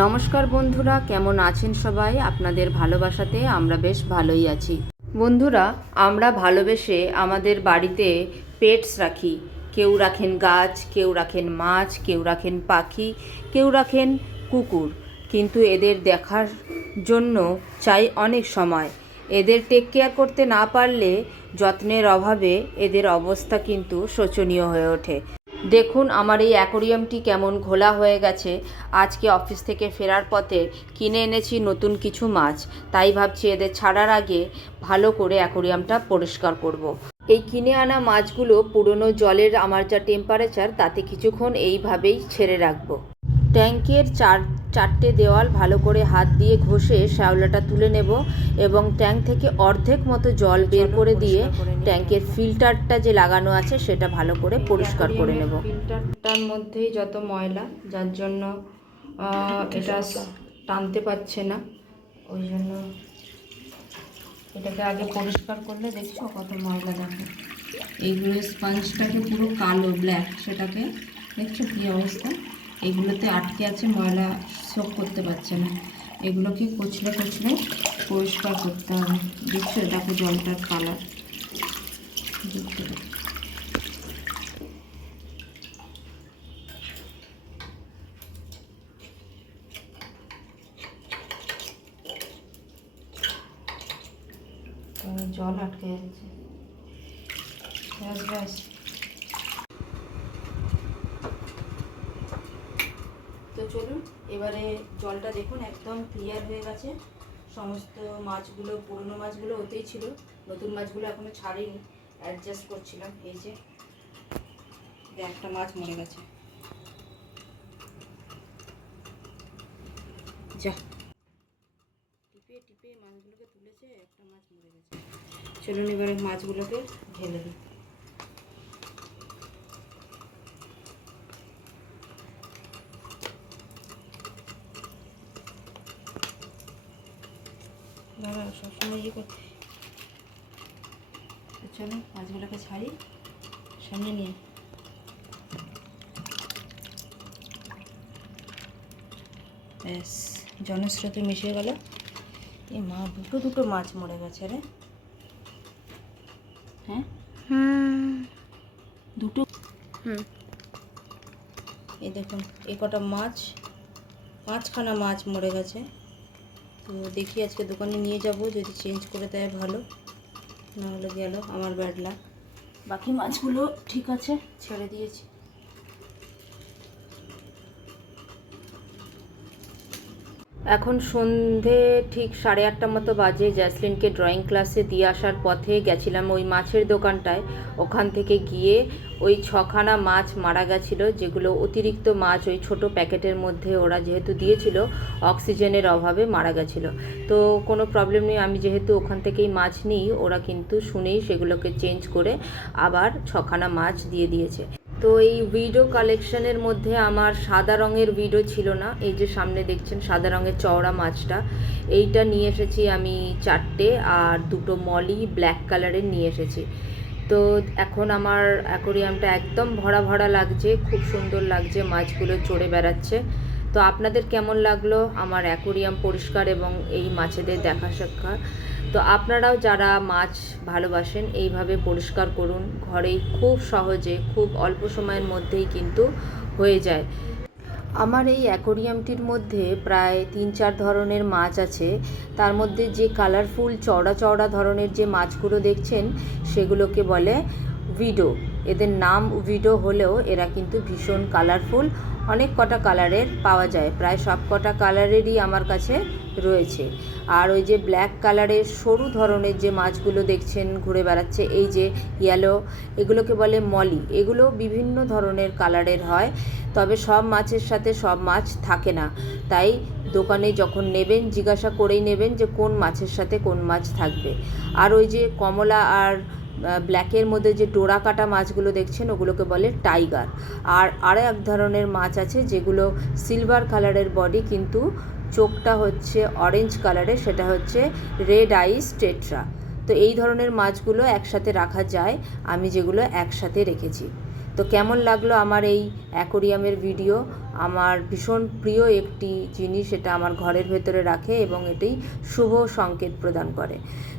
নমস্কার বন্ধুরা, কেমন আছেন সবাই? আপনাদের ভালোবাসাতে আমরা বেশ ভালোই আছি। বন্ধুরা, আমরা ভালোবেসে আমাদের বাড়িতে পেটস রাখি। কেউ রাখেন গাছ, কেউ রাখেন মাছ, কেউ রাখেন পাখি, কেউ রাখেন কুকুর। কিন্তু এদের দেখার জন্য চাই অনেক সময়। এদের টেক কেয়ার করতে না পারলে যত্নের অভাবে এদের অবস্থা কিন্তু শোচনীয় হয়ে ওঠে। দেখুন আমার এই অ্যাকোরিয়ামটি কেমন ঘোলা হয়ে গেছে। আজকে অফিস থেকে ফেরার পথে কিনে এনেছি নতুন কিছু মাছ, তাই ভাবছি এদের ছাড়ার আগে ভালো করে অ্যাকোরিয়ামটা পরিষ্কার করব। এই কিনে আনা মাছগুলো পুরনো জলের আমার যা টেম্পারেচার তাতে কিছুক্ষণ এইভাবেই ছেড়ে রাখবো। ট্যাঙ্কের চারটে দেওয়াল ভালো করে হাত দিয়ে ঘষে শ্যাওলাটা তুলে নেব এবং ট্যাঙ্ক থেকে অর্ধেক মতো জল বের করে দিয়ে ট্যাঙ্কের ফিল্টারটা যে লাগানো আছে সেটা ভালো করে পরিষ্কার করে নেব। ফিল্টারটার মধ্যেই যত ময়লা, যার জন্য এটা টানতে পারছে না, ওই জন্য এটাকে আগে পরিষ্কার করলে দেখছো কত ময়লা। দেখো এইগুলো স্পঞ্জটাকে পুরো কালো ব্ল্যাক, সেটাকে দেখছো কী অবস্থা। এগুলোতে আটকে আছে, ময়লা সোক করতে পারছে না। এগুলোকে কচলে কচলে পরিষ্কার করতে হবে। দেখছো দেখো জলটার কালার। জল আটকে যাচ্ছে। ব্যাস ব্যাস। তো চলুন এবারে জলটা দেখুন একদম ক্লিয়ার হয়ে গেছে। সমস্ত মাছগুলো, পুরনো মাছগুলো ওতেই ছিল, নতুন মাছগুলো এখনো ছাড়িনি, অ্যাডজাস্ট করছিলাম। এই যে একটা মাছ মরে গেছে, যা টিপে টিপে মাছগুলোকে তুলেছে, একটা মাছ মরে গেছে। চলুন এবারে মাছগুলোকে ঢেলে দিই। দাদা সবসময় ইয়ে করতে। চলো মাছগুলোকে ছাড়ি, সামনে নিয়ে। ব্যাস জনস্রোতে মিশে গেল। এই মা, দুটো মাছ মরে গেছে রে। হ্যাঁ দুটো। এই দেখুন এ কটা মাছ, 5খানা মাছ মরে গেছে। তো দেখি আজকে দোকানে নিয়ে যাব, যদি চেঞ্জ করে দেয় ভালো, না হলে গেল আমার ব্যাড লাক। বাকি মাছগুলো ঠিক আছে, ছেড়ে দিয়েছি। এখন সন্ধে ঠিক 8:30 মতো বাজে। জ্যাসলিনকে ড্রয়িং ক্লাসে দিয়ে আসার পথে গেছিলাম ওই মাছের দোকানটায়। ওখান থেকে গিয়ে ওই 6খানা মাছ মারা গেছিলো, যেগুলো অতিরিক্ত মাছ ওই ছোট প্যাকেটের মধ্যে ওরা যেহেতু দিয়েছিল, অক্সিজেনের অভাবে মারা গেছিলো। তো কোনো প্রবলেম নেই, আমি যেহেতু ওখান থেকেই মাছ নিই, ওরা কিন্তু শুনেই সেগুলোকে চেঞ্জ করে আবার 6খানা মাছ দিয়ে দিয়েছে। তো এই ভিডো কালেকশনের মধ্যে আমার সাদা রঙের ভিডো ছিল না। এই যে সামনে দেখছেন সাদা রঙের চওড়া মাছটা, এইটা নিয়ে এসেছি আমি 4টে, আর 2টো মলি ব্ল্যাক কালারের নিয়ে এসেছি। তো এখন আমার অ্যাকোরিয়ামটা একদম ভরা ভরা লাগছে, খুব সুন্দর লাগছে, মাছগুলো চড়ে বেড়াচ্ছে। তো আপনাদের কেমন লাগলো আমার অ্যাকোরিয়াম পরিষ্কার এবং এই মাছেদের দেখা সাক্ষাৎ? তো আপনারাও যারা মাছ ভালোবাসেন এইভাবে পরিষ্কার করুন ঘরেই, খুব সহজে, খুব অল্প সময়ের মধ্যেই কিন্তু হয়ে যায়। আমার এই অ্যাকোরিয়ামটির মধ্যে প্রায় 3-4 ধরনের মাছ আছে। তার মধ্যে যে কালারফুল চওড়া চওড়া ধরনের যে মাছগুলো দেখছেন সেগুলোকে বলে ভিডো। এদের নাম ভিডো হলেও এরা কিন্তু ভীষণ কালারফুল, অনেক কটা কালারের পাওয়া যায়, প্রায় সব কটা কালারেরই আমার কাছে রয়েছে। আর ওই যে ব্ল্যাক কালারের সরু ধরনের যে মাছগুলো দেখছেন ঘুরে বেড়াচ্ছে, এই যে ইয়েলো, এগুলোকে বলে মলি। এগুলো বিভিন্ন ধরনের কালারের হয়, তবে সব মাছের সাথে সব মাছ থাকে না, তাই দোকানে যখন নেবেন জিজ্ঞাসা করেই নেবেন যে কোন মাছের সাথে কোন মাছ থাকবে। আর ওই যে কমলা আর ব্ল্যাকের মধ্যে যে ডোরা কাটা মাছগুলো দেখছেন ওগুলোকে বলে টাইগার। আর এক ধরনের মাছ আছে যেগুলো সিলভার কালারের বডি, কিন্তু চোখটা হচ্ছে অরেঞ্জ কালারের, সেটা হচ্ছে রেড আইস টেট্রা। তো এই ধরনের মাছগুলো একসাথে রাখা যায়, আমি যেগুলো একসাথে রেখেছি। তো কেমন লাগলো আমার এই অ্যাকোরিয়ামের ভিডিও? আমার ভীষণ প্রিয় একটি জিনিস, এটা আমার ঘরের ভেতরে রাখে এবং এটাই শুভ সংকেত প্রদান করে।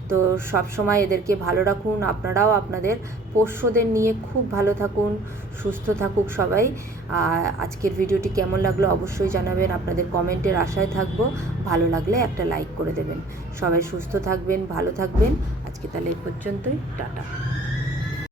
তো সব সময় এদেরকে ভালো রাখুন, আপনারাও আপনাদের পোষ্যদের নিয়ে খুব ভালো থাকুন, সুস্থ থাকুক সবাই। আজকের ভিডিওটি কেমন লাগলো অবশ্যই জানাবেন, আপনাদের কমেন্টের আশায় থাকবো। ভালো লাগলে একটা লাইক করে দেবেন। সবাই সুস্থ থাকবেন, ভালো থাকবেন। আজকে তাহলে এই পর্যন্তই, টাটা।